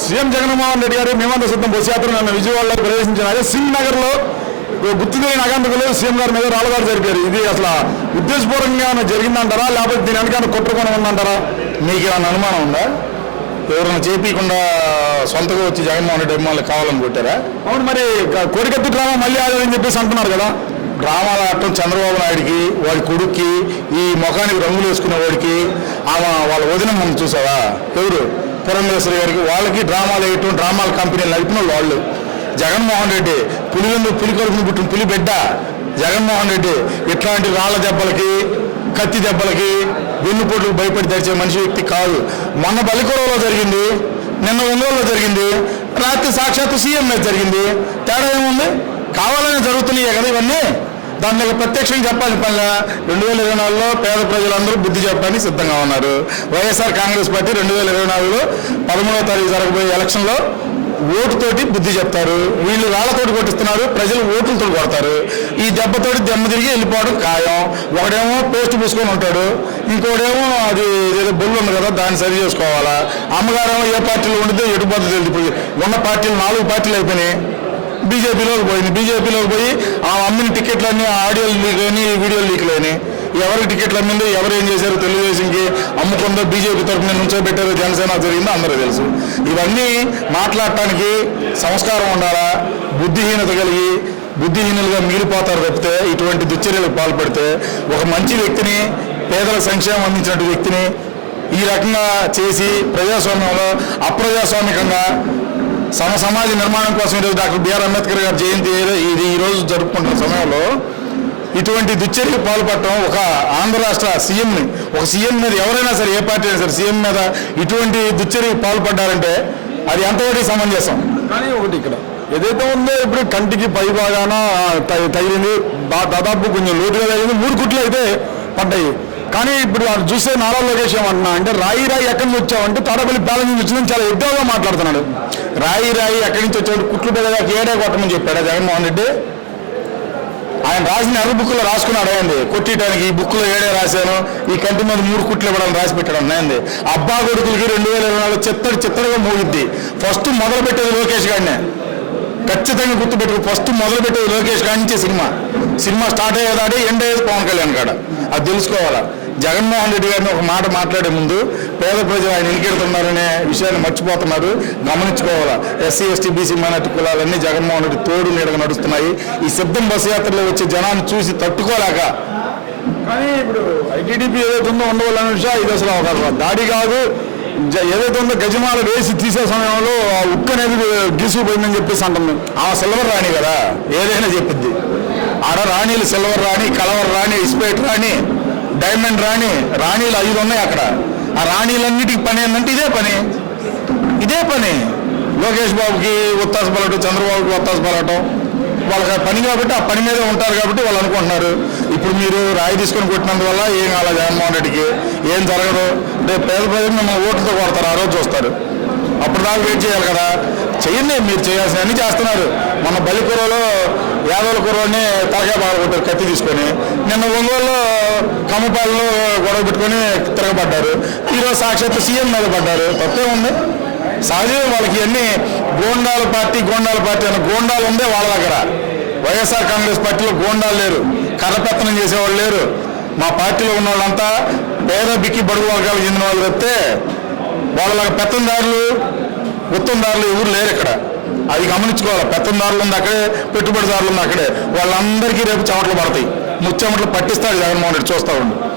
CM Jaganmohan Reddy గారు మేమంతా సిద్ధం బస్సు యాత్ర నిన్న విజయవాడలో ప్రవేశించినారు. సింగ్ నగర్లో గుర్తు తెలియని అగంతకులు సీఎం గారి మీద రాళ్ళదాడి జరిపారు. ఇది అసలు ఉద్దేశపూర్వకంగా జరిగిందంటారా, లేకపోతే దీని వెనకాల కుట్రకొని ఉందంటారా? మీకు ఏమైనా అనుమానం ఉందా? ఎవరైనా చేపించకుండా సొంతగా వచ్చి జగన్మోహన్ రెడ్డి అభిమానులు కావాలని కొట్టారా? అవును, మరి కోడికత్తి డ్రామా మళ్ళీ ఆడాలని చెప్పేసి అంటున్నారు కదా. డ్రామాలు ఆడటం చంద్రబాబు నాయుడికి, వాడి కొడుక్కి, ఈ ముఖానికి రంగులు వేసుకునే వాడికి, వాళ్ళ వదిన మనం చూసావా ఎవరు పురంధేశ్వరి గారికి, వాళ్ళకి డ్రామాలు వేయటం, డ్రామాల కంపెనీలు నడిపిన వాళ్ళు. జగన్మోహన్ రెడ్డి పులి కడుపును పుట్టిన పులి బిడ్డ జగన్మోహన్ రెడ్డి. ఇట్లాంటి రాళ్ల దెబ్బలకి, కత్తి దెబ్బలకి, వెన్నుపోట్లకు భయపడి తెరిచే మనిషి వ్యక్తి కాదు. మొన్న బలికొరలో జరిగింది, నిన్న ఒంగోలులో జరిగింది, రాత్రి సాక్షాత్తు సీఎం మీద జరిగింది. తేడా ఏముంది? కావాలని జరుగుతున్నాయి కదా ఇవన్నీ. దాని ప్రత్యక్షంగా చెప్పాల్సిన పనిలా 2024లో పేద ప్రజలందరూ బుద్ధి చెప్పడానికి సిద్ధంగా ఉన్నారు. వైఎస్ఆర్ కాంగ్రెస్ పార్టీ 2024లో 13వ తారీఖు జరగబోయే ఎలక్షన్లో ఓటుతోటి బుద్ధి చెప్తారు. వీళ్ళు రాళ్లతోటి కొట్టిస్తున్నారు, ప్రజలు ఓట్లతో కొడతారు. ఈ దెబ్బతోటి దెమ్మ తిరిగి వెళ్ళిపోవడం ఖాయం. ఒకడేమో పేస్ట్ పూసుకొని ఉంటాడు, ఇంకోటేమో అది ఏదో బొల్లు ఉంది కదా దాన్ని సరి చేసుకోవాలా. అమ్మగారేమో ఏ పార్టీలో ఉండితే ఎటుపోతుంది తెలియదు. ఉన్న పార్టీలు 4 పార్టీలు అయిపోయినాయి. బీజేపీలోకి పోయింది. బీజేపీలోకి పోయి ఆ అమ్మిన టికెట్లన్నీ ఆడియోలు లీక్లని, వీడియోలు లీక్లని. ఎవరికి టికెట్లు అమ్మిందో, ఎవరు ఏం చేశారో తెలుగుదేశంకి అమ్ముకుందో, బీజేపీ తరఫున నుంచోబెట్టారో, జనసేన జరిగిందో అందరూ తెలుసు. ఇవన్నీ మాట్లాడటానికి సంస్కారం ఉండాలా? బుద్ధిహీనత కలిగి బుద్ధిహీనులుగా మిగిలిపోతారు తప్పితే ఇటువంటి దుశ్చర్యలకు పాల్పడితే ఒక మంచి వ్యక్తిని, పేదల సంక్షేమం అందించినటువంటి వ్యక్తిని ఈ రకంగా చేసి ప్రజాస్వామ్యంలో అప్రజాస్వామికంగా సమాజ నిర్మాణం కోసం ఈరోజు డాక్టర్ బిఆర్ అంబేద్కర్ గారి జయంతి ఇది ఈరోజు జరుపుకుంటున్న సమయంలో ఇటువంటి దుశ్చర్యకు పాల్పడటం, ఒక ఆంధ్ర రాష్ట్ర సీఎంని, ఒక సీఎం మీద ఎవరైనా సరే, ఏ పార్టీ అయినా సరే, సీఎం మీద ఇటువంటి దుశ్చర్యకు పాల్పడ్డారంటే అది ఎంతవరకు సమంజసం? కానీ ఒకటి ఇక్కడ ఏదైతే ఉందో ఇప్పుడు కంటికి పై బాగాన తగిలింది, దాదాపు కొంచెం లోతుగా తగిలింది, 3 కుట్లు అయితే పడ్డాయి. కానీ ఇప్పుడు చూస్తే నారా లోకేష్ ఏమంటున్నా అంటే రాయి ఎక్కడి నుంచి వచ్చావంటే తాడపల్లి ప్యాలెస్ నుంచి వచ్చిందని చాలా ఎద్దుగా మాట్లాడుతున్నాడు. రాయి ఎక్కడి నుంచి వచ్చాడు, కుట్లు పెద్దదాకా ఏడే కొట్టమని చెప్పాడా జగన్మోహన్ రెడ్డి? ఆయన రాసిన ఎర్ర బుక్లో రాసుకున్నాడు అయ్యింది కొట్టడానికి. ఈ బుక్లో ఏడే రాశాను, ఈ కంటి మీద 3 కుట్లు ఇవ్వడానికి రాసి పెట్టాడు అన్నాయండి. అబ్బా కొడుకులకి 2024 చిత్తడిగా మోగిద్ది. ఫస్ట్ మొదలు పెట్టేది లోకేష్ గారినే, ఖచ్చితంగా గుర్తుపెట్టుకు. ఫస్ట్ మొదలు పెట్టేది లోకేష్ గారి నుంచి సినిమా స్టార్ట్ అయ్యేదాడి ఎండ్ అయ్యేది పవన్ కళ్యాణ్ కాడ. అది తెలుసుకోవాలా. జగన్మోహన్ రెడ్డి గారిని ఒక మాట మాట్లాడే ముందు పేద ప్రజలు ఆయన ఎన్నికెడుతున్నారనే విషయాన్ని మర్చిపోతున్నారు, గమనించుకోవాలా. ఎస్సీ ఎస్టీ బీసీ మైనార్టీ కులాలన్నీ జగన్మోహన్ రెడ్డి తోడు నీడగా నడుస్తున్నాయి. ఈ శబ్దం బస్సు యాత్రలో వచ్చే జనాన్ని చూసి తట్టుకోలేక. కానీ ఇప్పుడు ఐటీడీపీ ఏదైతే ఉందో ఉండవాలనే విషయం ఇది అసలు ఒక దాడి కాదు. ఏదైతే ఉందో గజమాల వేసి తీసే సమయంలో ఆ ఉక్క అనేది గీసుకుపోయిందని చెప్పేసి అంటుంది. ఆ సిల్వర్ రాణి కదా, ఏదైనా చెప్పిద్ది. ఆడ రాణీలు సిల్వర్ రాణి, కలవర్ రాణి, ఇస్పేట్ రాణి, డైమండ్ రాణీలు 5 ఉన్నాయి అక్కడ. ఆ రాణీలన్నిటికి పని ఏంటంటే ఇదే పని. లోకేష్ బాబుకి ఒత్తాస పలటం, చంద్రబాబుకి ఒత్తాస పలటం, వాళ్ళకి పని కాబట్టి ఆ పని మీదే ఉంటారు కాబట్టి వాళ్ళు అనుకుంటున్నారు. ఇప్పుడు మీరు రాయి తీసుకొని కొట్టినందువల్ల ఏం కావాలి జగన్మోహన్ రెడ్డికి, ఏం జరగదు. రేపు పేద ప్రజలు మిమ్మల్ని ఓట్లతో కొడతారు, ఆ రోజు చూస్తారు. అప్పుడు దాకా వెయిట్ చేయాలి కదా. చెయ్యండి, మీరు చేయాల్సినవన్నీ చేస్తున్నారు. మన బలికూరలో యాదవుల కూరని తలకాయ బాగా కొట్టారు కత్తి తీసుకొని. నిన్న ఒంగోలులో కమ్మపాలలో గొడవ పెట్టుకొని తిరగబడ్డారు. ఈరోజు సాక్షాత్తు సీఎం మీద పడ్డారు. తప్పే ఉంది. సహజంగా వాళ్ళకి అన్ని గోండాల పార్టీ అన్న గోండాలు ఉందే వాళ్ళ దగ్గర. వైఎస్ఆర్ కాంగ్రెస్ పార్టీలో గోండాలు లేరు, కర్రపెత్తనం చేసేవాళ్ళు లేరు. మా పార్టీలో ఉన్న వాళ్ళంతా పేద బిక్కి బడుగు వర్గాలకు చెందిన వాళ్ళు చెప్తే వాళ్ళలాగా పెత్తందారులు ఉత్తందారులు ఎవరు లేరు ఇక్కడ. అది గమనించుకోవాలి. పెత్తందారులు ఉంది అక్కడే, పెట్టుబడిదారులు ఉంది అక్కడే. వాళ్ళందరికీ రేపు చెమటలు పడతాయి. ముచ్చెమటలు పట్టిస్తాడు జగన్మోహన్ రెడ్డి, చూస్తూ ఉండు.